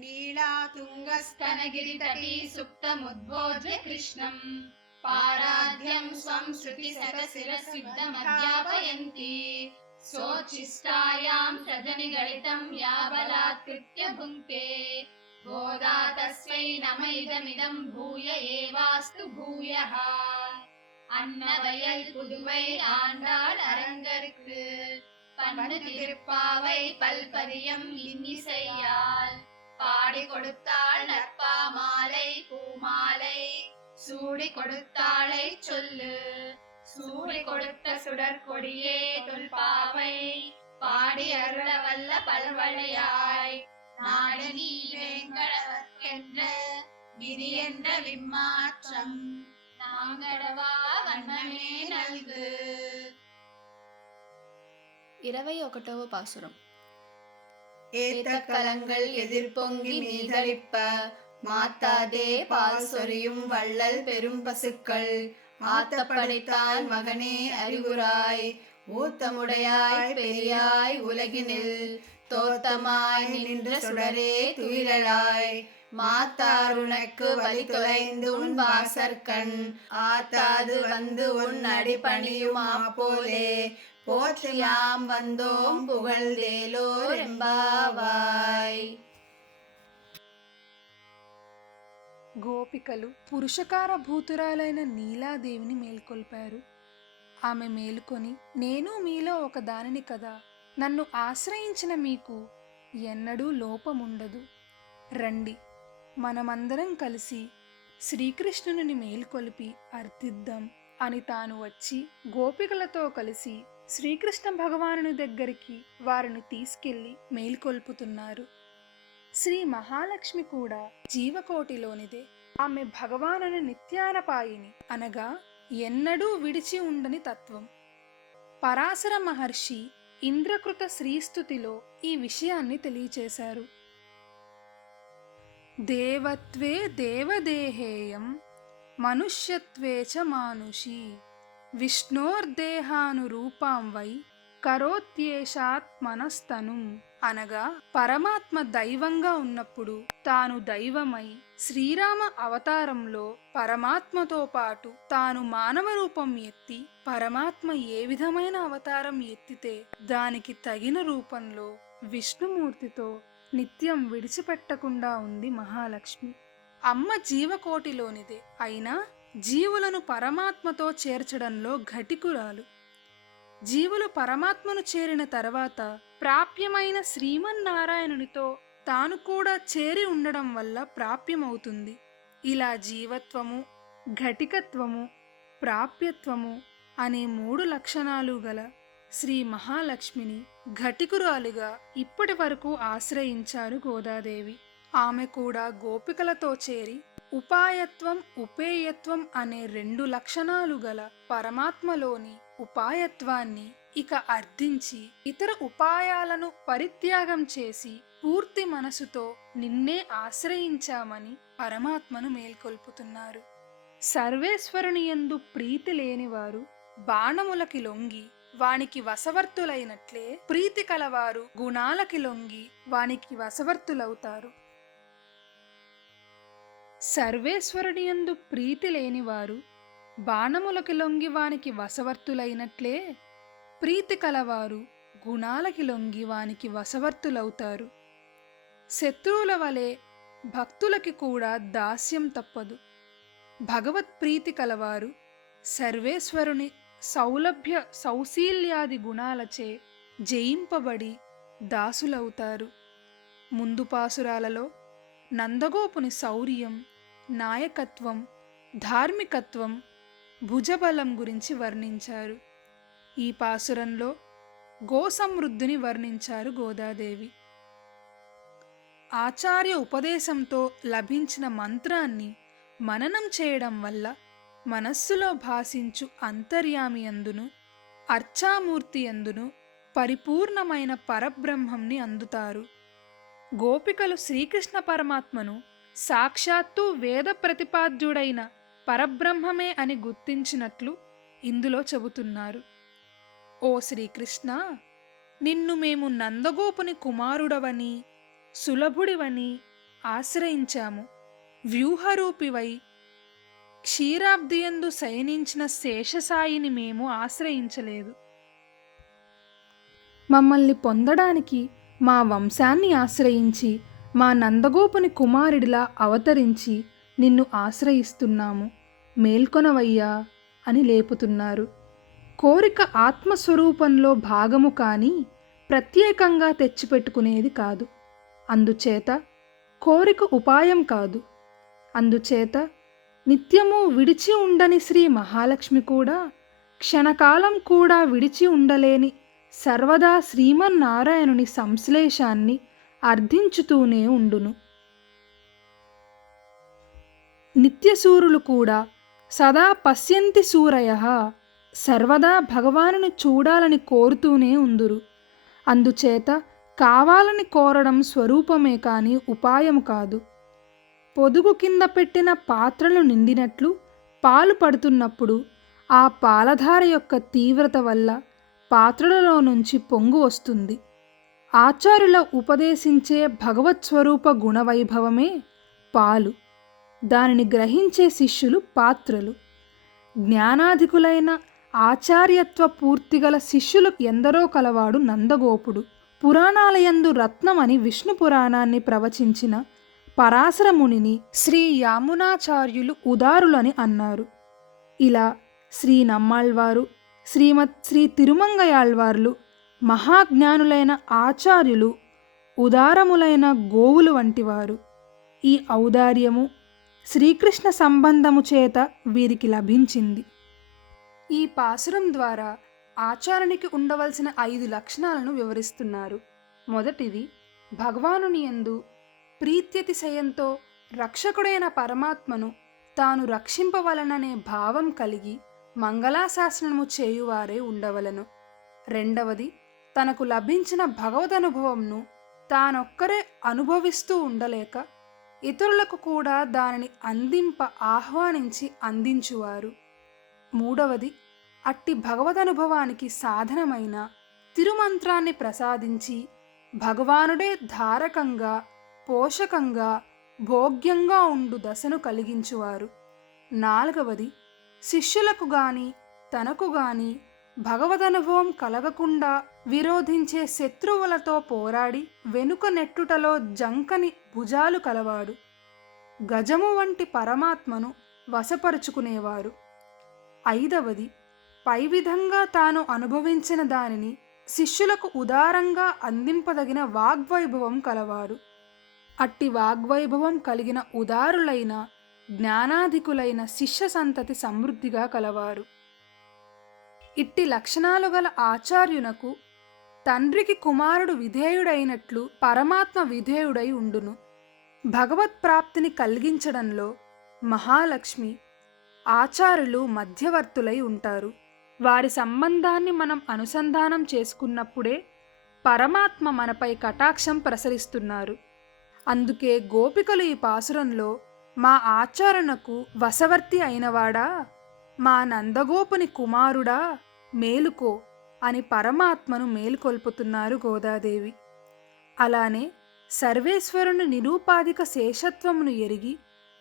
नीलातुङ्गस्तनगिरितटी सुप्तमुद्बोध्य कृष्णम् पाराध्यं स्वं श्रुतिशतशिरसिद्धमध्यापयन्ती सोच्छिष्टायां सजनिगलितं या बलात्कृत्य भुङ्क्ते गोदा तस्मै नम इदमिदं भूय एवास्तु भूयः அன்னவயல் புதுவை ஆண்டாள் அரங்கற்கு பண்டு திருப்பாவை பல்பதியம் இன்னிசையால் பாடி கொடுத்தாள் நற்பா மாலை பூமாலை சூடி கொடுத்தாளை சொல்லு சூடி கொடுத்த சுடற்கொடியே தொல்பாவை பாடி அருள வல்ல பல்வளையாய் நாடு நீ வேங்கடவர்க்கென்ற விதி என்ற விம்மாற்றம் நாங்கடவா வண்ணமே நல்கு. 21వ పాసురం. ஏத்தக்கலங்கள் எதிர்பொங்கி மீதளிப்ப மாத்தாதே பால் சொரியும் வள்ளல் பெரும் பசுக்கள் ஆத்தப்படைத்தால் மகனே அறிவுராய் ஊத்தமுடையாய் பெரியாய் உலகினில் தோத்தமாய் நின்ற சுடரே துயிலாய் மாத்தாருனக்கு வழி தொலைந்து உன் வாசற்கண் ஆத்தாது வந்து உன் அடி பணியுமா போலே போற்றியாம் வந்தோம் புகழ்దేలోర్ ఎంబావాయ్. గోపికలు పురుషకార భూతురాలైన నీలాదేవిని మేల్కొల్పారు. ఆమె మేలుకొని, నేను మీలో ఒక దానిని కదా, నన్ను ఆశ్రయించిన మీకు ఎన్నడూ లోపముండదు. రండి, మనమందరం కలిసి శ్రీకృష్ణుని మేల్కొలిపి అర్థిద్దాం అని తాను వచ్చి గోపికలతో కలిసి శ్రీకృష్ణ భగవానుని దగ్గరికి వారిని తీసుకెళ్లి మేల్కొల్పుతున్నారు. శ్రీ మహాలక్ష్మి కూడా జీవకోటిలోనిదే. ఆమె భగవానుని నిత్యానపాయిని అనగా ఎన్నడూ విడిచి ఉండని తత్వం. పరాశర మహర్షి ఇంద్రకృత శ్రీస్తుతిలో ఈ విషయాన్ని తెలియచేశారు. దేవత్వే దేవదేహేయం మనుష్యత్వే చ మానుషీ విష్ణోర్దేహానురూపాం వై కరోత్యేషాత్మనస్తను అనగా పరమాత్మ దైవంగా ఉన్నప్పుడు తాను దైవమై శ్రీరామ అవతారంలో పరమాత్మతో పాటు తాను మానవ రూపం ఎత్తి పరమాత్మ ఏ విధమైన అవతారం ఎత్తితే దానికి తగిన రూపంలో విష్ణుమూర్తితో నిత్యం విడిచిపెట్టకుండా ఉంది మహాలక్ష్మి. అమ్మ జీవకోటిలోనిదే అయినా జీవులను పరమాత్మతో చేర్చడంలో ఘటికురాలు. జీవులు పరమాత్మను చేరిన తర్వాత ప్రాప్యమైన శ్రీమన్నారాయణునితో తాను కూడా చేరి ఉండడం వల్ల ప్రాప్యమవుతుంది. ఇలా జీవత్వము, ఘటికత్వము, ప్రాప్యత్వము అనే 3 లక్షణాలు గల శ్రీ మహాలక్ష్మిని ఘటికురాలుగా ఇప్పటి వరకు ఆశ్రయించారు గోదాదేవి. ఆమె కూడా గోపికలతో చేరి ఉపాయత్వం, ఉపేయత్వం అనే 2 లక్షణాలు గల పరమాత్మలోని ఉపాయత్వాన్ని ఇక అర్థించి ఇతర ఉపాయాలను పరిత్యాగం చేసి పూర్తి మనసుతో నిన్నే ఆశ్రయించామని పరమాత్మను మేల్కొల్పుతున్నారు. సర్వేశ్వరుని యందు ప్రీతి లేనివారు బాణములకి లొంగి వానికి వశవర్తులైనట్లే ప్రీతి కలవారు గుణాలకి లొంగి వానికి వశవర్తులవుతారు. సర్వేశ్వరుని యందు ప్రీతి లేనివారు బాణములకి లొంగి వానికి వశవర్తులైనట్లే ప్రీతి కలవారు గుణాలకి లొంగి వానికి వశవర్తులవుతారు. శత్రువుల వలె భక్తులకి కూడా దాస్యం తప్పదు. భగవత్ ప్రీతి కలవారు సర్వేశ్వరుని సౌలభ్య సౌశీల్యాది గుణాలచే జయింపబడి దాసులవుతారు. ముందు పాసురాలలో నందగోపుని శౌర్యం, నాయకత్వం, ధార్మికత్వం, భుజబలం గురించి వర్ణించారు. ఈ పాసురంలో గోసమృద్ధిని వర్ణించారు గోదాదేవి. ఆచార్య ఉపదేశంతో లభించిన మంత్రాన్ని మననం చేయడం వల్ల మనస్సులో భాసించు అంతర్యామి అందును అర్చామూర్తి అందును పరిపూర్ణమైన పరబ్రహ్మంని అందుతారు. గోపికలు శ్రీకృష్ణ పరమాత్మను సాక్షాత్తు వేద ప్రతిపాద్యుడైన పరబ్రహ్మమే అని గుర్తించినట్లు ఇందులో చెబుతున్నారు. ఓ శ్రీకృష్ణ, నిన్ను మేము నందగోపుని కుమారుడవని, సులభుడివని, ఆశ్రయించాము. వ్యూహరూపివై క్షీరాబ్దియందు శయనించిన శేషసాయిని మేము ఆశ్రయించలేదు. మమ్మల్ని పొందడానికి మా వంశాన్ని ఆశ్రయించి మా నందగోపుని కుమారుడిలా అవతరించి నిన్ను ఆశ్రయిస్తున్నాము, మేల్కొనవయ్యా అని లేపుతున్నారు. కోరిక ఆత్మస్వరూపంలో భాగము కానీ ప్రత్యేకంగా తెచ్చిపెట్టుకునేది కాదు. అందుచేత కోరిక ఉపాయం కాదు. అందుచేత నిత్యము విడిచి ఉండని శ్రీ మహాలక్ష్మి కూడా క్షణకాలం కూడా విడిచి ఉండలేని సర్వదా శ్రీమన్నారాయణుని సంశ్లేషాన్ని అర్థించుతూనే ఉండును. నిత్యసూరులు కూడా సదా పశ్యంతి సూరయః సర్వదా భగవానుని చూడాలని కోరుతూనే ఉందురు. అందుచేత కావాలని కోరడం స్వరూపమే కాని ఉపాయం కాదు. పొదుగు కింద పెట్టిన పాత్రలు నిండినట్లు పాలు పడుతున్నప్పుడు ఆ పాలధార యొక్క తీవ్రత వల్ల పాత్రలలో నుంచి పొంగు వస్తుంది. ఆచార్యుల ఉపదేశించే భగవత్ స్వరూప గుణవైభవమే పాలు. దానిని గ్రహించే శిష్యులు పాత్రలు. జ్ఞానాధికులైన ఆచార్యత్వ పూర్తిగల శిష్యులు ఎందరో కలవాడు నందగోపుడు. పురాణాలయందు రత్నమని విష్ణు పురాణాన్ని ప్రవచించిన పరాశరమునిని శ్రీ యామునాచార్యులు ఉదారులని అన్నారు. ఇలా శ్రీ నమ్మాళ్వారు, శ్రీ తిరుమంగయాళ్వార్లు మహాజ్ఞానులైన ఆచార్యులు ఉదారములైన గోవులు వంటివారు. ఈ ఔదార్యము శ్రీకృష్ణ సంబంధము చేత వీరికి లభించింది. ఈ పాసురం ద్వారా ఆచార్యునికి ఉండవలసిన 5 లక్షణాలను వివరిస్తున్నారు. మొదటిది, భగవానుని యందు ప్రీత్యతిశయంతో రక్షకుడైన పరమాత్మను తాను రక్షింపవలననే భావం కలిగి మంగళాశాసనము చేయువారే ఉండవలను. రెండవది, తనకు లభించిన భగవదనుభవంను తానొక్కరే అనుభవిస్తూ ఉండలేక ఇతరులకు కూడా దానిని ఆహ్వానించి అందించువారు. మూడవది, అట్టి భగవదనుభవానికి సాధనమైన తిరుమంత్రాన్ని ప్రసాదించి భగవానుడే ధారకంగా, పోషకంగా, భోగ్యంగా ఉండు దశను కలిగించువారు. నాలుగవది, శిష్యులకు గాని తనకు గాని భగవదనుభవం కలగకుండా విరోధించే శత్రువులతో పోరాడి వెనుక నెట్టుటలో జంకని భుజాలు కలవాడు. గజము వంటి పరమాత్మను వశపరుచుకునేవారు. ఐదవది, పై విధంగా తాను అనుభవించిన దానిని శిష్యులకు ఉదారంగా అందింపదగిన వాగ్వైభవం కలవారు. అట్టి వాగ్వైభవం కలిగిన ఉదారులైన జ్ఞానాధికులైన శిష్య సంతతి సమృద్ధిగా కలవారు. ఇట్టి లక్షణాలు గల ఆచార్యునకు తండ్రికి కుమారుడు విధేయుడైనట్లు పరమాత్మ విధేయుడై ఉండును. భగవత్ప్రాప్తిని కలిగించడంలో మహాలక్ష్మి, ఆచార్యులు మధ్యవర్తులై ఉంటారు. వారి సంబంధాన్ని మనం అనుసంధానం చేసుకున్నప్పుడే పరమాత్మ మనపై కటాక్షం ప్రసరిస్తున్నారు. అందుకే గోపికలు ఈ పాసురంలో మా ఆచారణకు వశవర్తి అయినవాడా, మా నందగోపుని కుమారుడా, మేలుకో అని పరమాత్మను మేలుకొల్పుతున్నారు గోదాదేవి. అలానే సర్వేశ్వరుని నిరూపాధిక శేషత్వమును ఎరిగి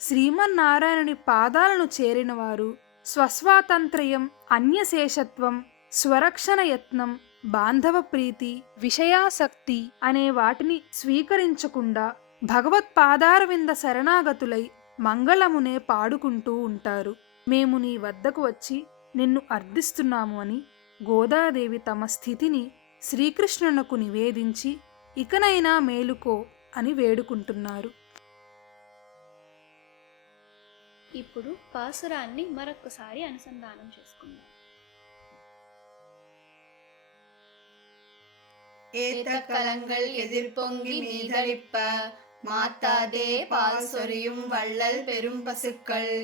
శ్రీమన్నారాయణుని పాదాలను చేరినవారు స్వస్వాతంత్ర్యం, అన్యశేషత్వం, స్వరక్షణ యత్నం, బాంధవ ప్రీతి, విషయాసక్తి అనే వాటిని స్వీకరించకుండా భగవత్పాదారవింద శరణాగతులై మంగళమునే పాడుకుంటూ ఉంటారు. మేము నీ వద్దకు వచ్చి నిన్ను అర్థిస్తున్నాము అని గోదాదేవి తమ స్థితిని శ్రీకృష్ణునకు నివేదించి ఇకనైనా మేలుకో అని వేడుకుంటున్నారు. ఇప్పుడు పాసురాన్ని మరొకసారి అనుసంధానం చేసుకుందాం. ஏத்தக்கலங்கள் எதிர்பொங்கி மீதளிப்ப மாத்தாதே பால் சொரியும் வள்ளல் பெரும் பசுக்கள்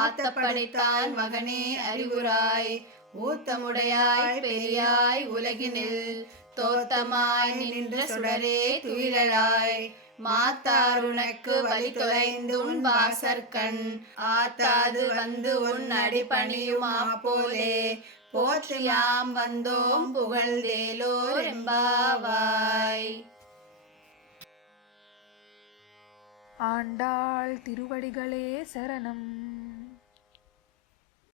ஆத்தப்படைத்தான் மகனே அறிவுராய் ஊத்தமுடையாய் பெரியாய் உலகினில் தோத்தமாய் நின்ற சுடரே துயிலழாய் மாத்தாருனக்கு வழி தொலைந்து உன் வாசற்கண் ஆத்தாது வந்து உன் அடிபணியுமா போலே போற்றியாம் வந்தோம் புகழ்ந்தேலோர் எம்பாவாய். ஆண்டாள் திருவடிகளே சரணம்.